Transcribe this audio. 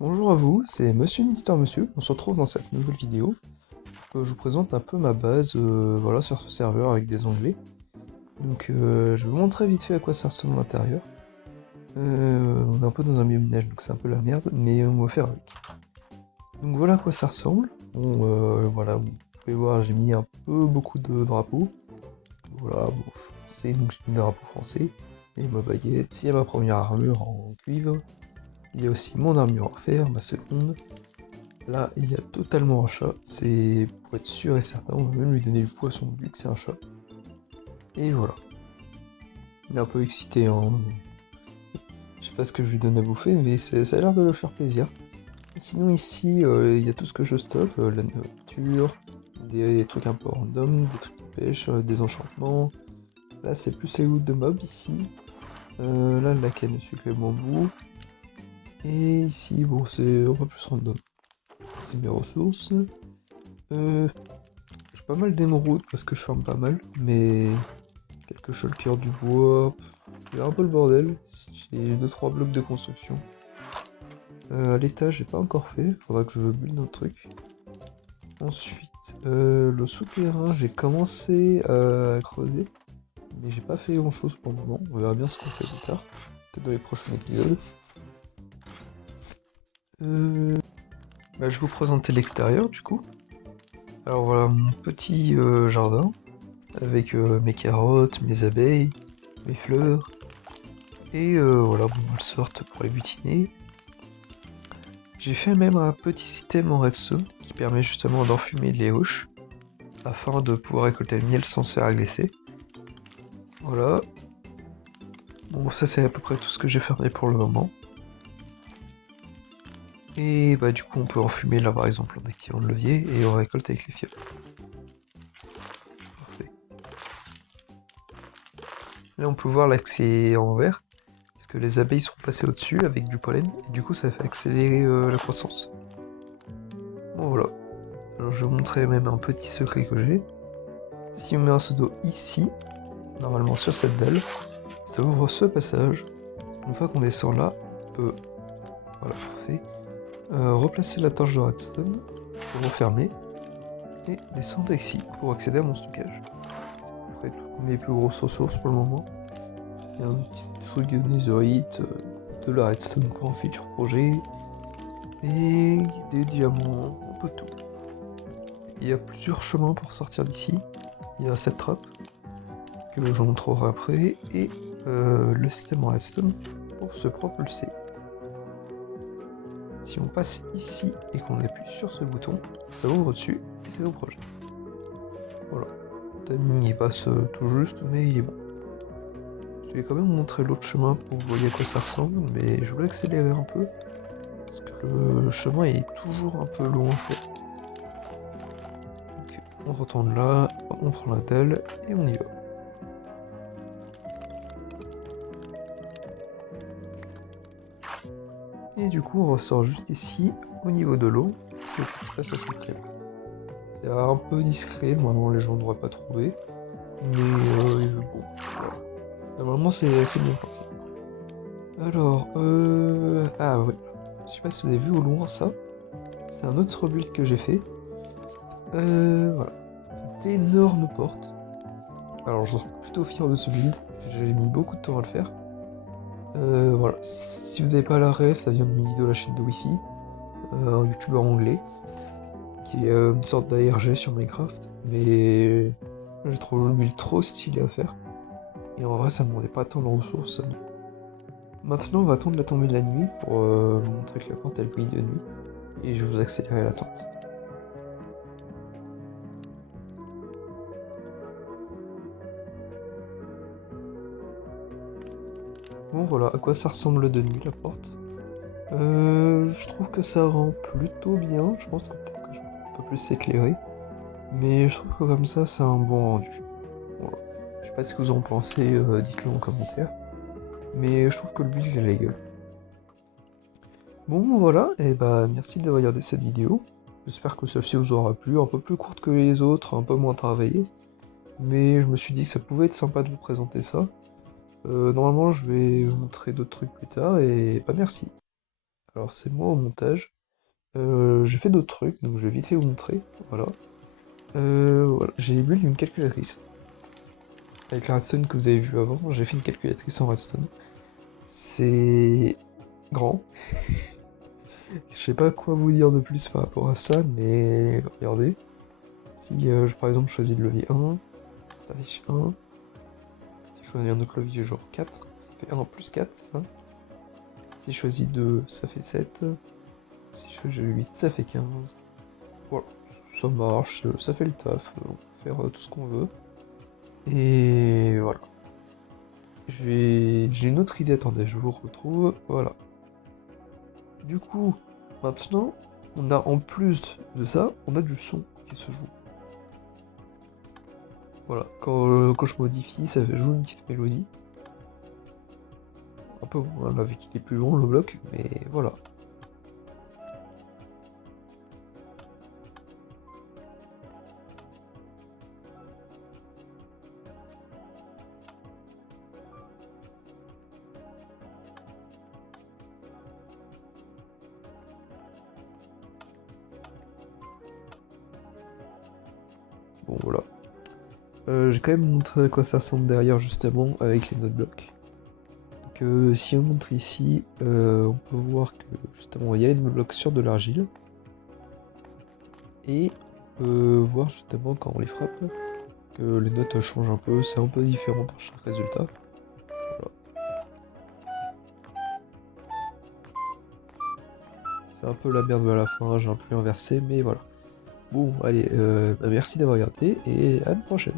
Bonjour à vous, c'est Monsieur Mister Monsieur. On se retrouve dans cette nouvelle vidéo. Je vous présente un peu ma base voilà, sur ce serveur avec des onglets. Je vais vous montrer vite fait à quoi ça ressemble à l'intérieur. On est un peu dans un biome neige, donc c'est un peu la merde, mais on va faire avec. Donc voilà à quoi ça ressemble. Bon, voilà, vous pouvez voir, j'ai mis un peu beaucoup de drapeaux. Voilà, bon, je suis français, donc j'ai mis des drapeaux français. Et ma baguette, il y a ma première armure en cuivre. Il y a aussi mon armure en fer, ma seconde. Là, il y a totalement un chat, c'est pour être sûr et certain, on va même lui donner du poisson vu que c'est un chat. Et voilà. Il est un peu excité, hein. Je sais pas ce que je lui donne à bouffer, mais ça a l'air de le faire plaisir. Et sinon ici, il y a tout ce que je stocke, la nourriture, des trucs un peu random, des trucs de pêche, des enchantements. Là, c'est plus les loots de mobs ici. Là, la canne à sucre et le bambou. Et ici, bon, c'est un peu plus random. C'est mes ressources. J'ai pas mal d'émeraudes parce que je farme pas mal, mais quelques shulkers du bois, il y a un peu le bordel. J'ai 2-3 blocs de construction. À l'étage, j'ai pas encore fait, faudra que je build un truc. Ensuite, le souterrain, j'ai commencé à creuser, mais j'ai pas fait grand chose pour le moment. On verra bien ce qu'on fait plus tard, peut-être dans les prochains épisodes. Je vais vous présenter l'extérieur du coup. Alors voilà mon petit jardin, avec mes carottes, mes abeilles, mes fleurs, et voilà, bon, elles sortent pour les butiner. J'ai fait même un petit système en redstone qui permet justement d'enfumer les hoches afin de pouvoir récolter le miel sans se faire agresser. Voilà. Bon, ça c'est à peu près tout ce que j'ai fermé pour le moment. Et bah du coup on peut enfumer là par exemple en activant le levier et on récolte avec les fioles. Parfait. Là on peut voir l'accès en vert, parce que les abeilles sont passées au-dessus avec du pollen, et du coup ça fait accélérer la croissance. Bon voilà. Alors je vais vous montrer même un petit secret que j'ai. Si on met un seau d'eau ici, normalement sur cette dalle, ça ouvre ce passage. Une fois qu'on descend là, on peut, voilà, parfait, replacer la torche de redstone pour refermer et descendre ici pour accéder à mon stockage. C'est à peu près toutes mes plus grosses ressources pour le moment. Il y a un petit truc de netherite, de la redstone pour un futur projet et des diamants, un peu tout. Il y a plusieurs chemins pour sortir d'ici. Il y a cette trappe que je vous montrerai après et le système en redstone pour se propulser. Si on passe ici et qu'on appuie sur ce bouton, ça ouvre dessus et ça nous projette. Voilà. Le timing il passe tout juste, mais il est bon. Je vais quand même vous montrer l'autre chemin pour que vous voyez à quoi ça ressemble, mais je voulais accélérer un peu, parce que le chemin est toujours un peu long à faire. Donc on retourne là, on prend la dalle et on y va. Et du coup on ressort juste ici, au niveau de l'eau, ce petit passage secret. C'est un peu discret, normalement les gens ne devraient pas trouver. Mais bon, voilà. Normalement c'est assez bien planqué. Alors, ah ouais. Je sais pas si vous avez vu au loin ça. C'est un autre build que j'ai fait. Voilà. Cette énorme porte. Alors je suis plutôt fier de ce build. J'ai mis beaucoup de temps à le faire. Voilà. Si vous n'avez pas la ref, ça vient d'une vidéo de la chaîne de Wi-Fi. Un youtubeur anglais. Qui est une sorte d'ARG sur Minecraft. Mais j'ai trouvé le build trop stylé à faire. Et en vrai, ça me demandait pas tant de ressources. Maintenant, on va attendre la tombée de la nuit pour vous montrer que la porte elle brille de nuit. Et je vais vous accélérer l'attente. Bon, voilà à quoi ça ressemble de nuit la porte. Je trouve que ça rend plutôt bien. Je pense que peut-être que je peux un peu plus s'éclairer. Mais je trouve que comme ça, c'est un bon rendu. Voilà. Je sais pas ce que vous en pensez, dites-le en commentaire. Mais je trouve que le build il a la gueule. Bon voilà, et bah merci d'avoir regardé cette vidéo. J'espère que celle-ci vous aura plu, un peu plus courte que les autres, un peu moins travaillée. Mais je me suis dit que ça pouvait être sympa de vous présenter ça. Normalement je vais vous montrer d'autres trucs plus tard, et bah merci. Alors c'est moi au montage. J'ai fait d'autres trucs, donc je vais vite fait vous montrer. Voilà. Voilà. J'ai build une calculatrice. Avec la redstone que vous avez vu avant, j'ai fait une calculatrice en redstone. C'est grand. Je sais pas quoi vous dire de plus par rapport à ça, mais regardez. Si par exemple je choisis le levier 1, ça affiche 1. Si je choisis un autre levier genre 4, ça fait 1 plus 4, ça. Si je choisis 2, ça fait 7. Si je choisis 8, ça fait 15. Voilà, ça marche, ça fait le taf, on peut faire tout ce qu'on veut. Et voilà. J'ai une autre idée, attendez, je vous retrouve. Voilà. Du coup, maintenant, on a en plus de ça, on a du son qui se joue. Voilà, quand je modifie, ça joue une petite mélodie. Un peu moins là, vu qu'il est plus long le bloc, mais voilà. Bon voilà. J'ai quand même montré à quoi ça ressemble derrière justement avec les notes blocs. Donc si on montre ici, on peut voir que justement il y a les notes blocs sur de l'argile. Et on peut voir justement quand on les frappe que les notes changent un peu, c'est un peu différent pour chaque résultat. Voilà. C'est un peu la merde à la fin, j'ai un peu inversé, mais voilà. Bon, allez, merci d'avoir regardé et à une prochaine.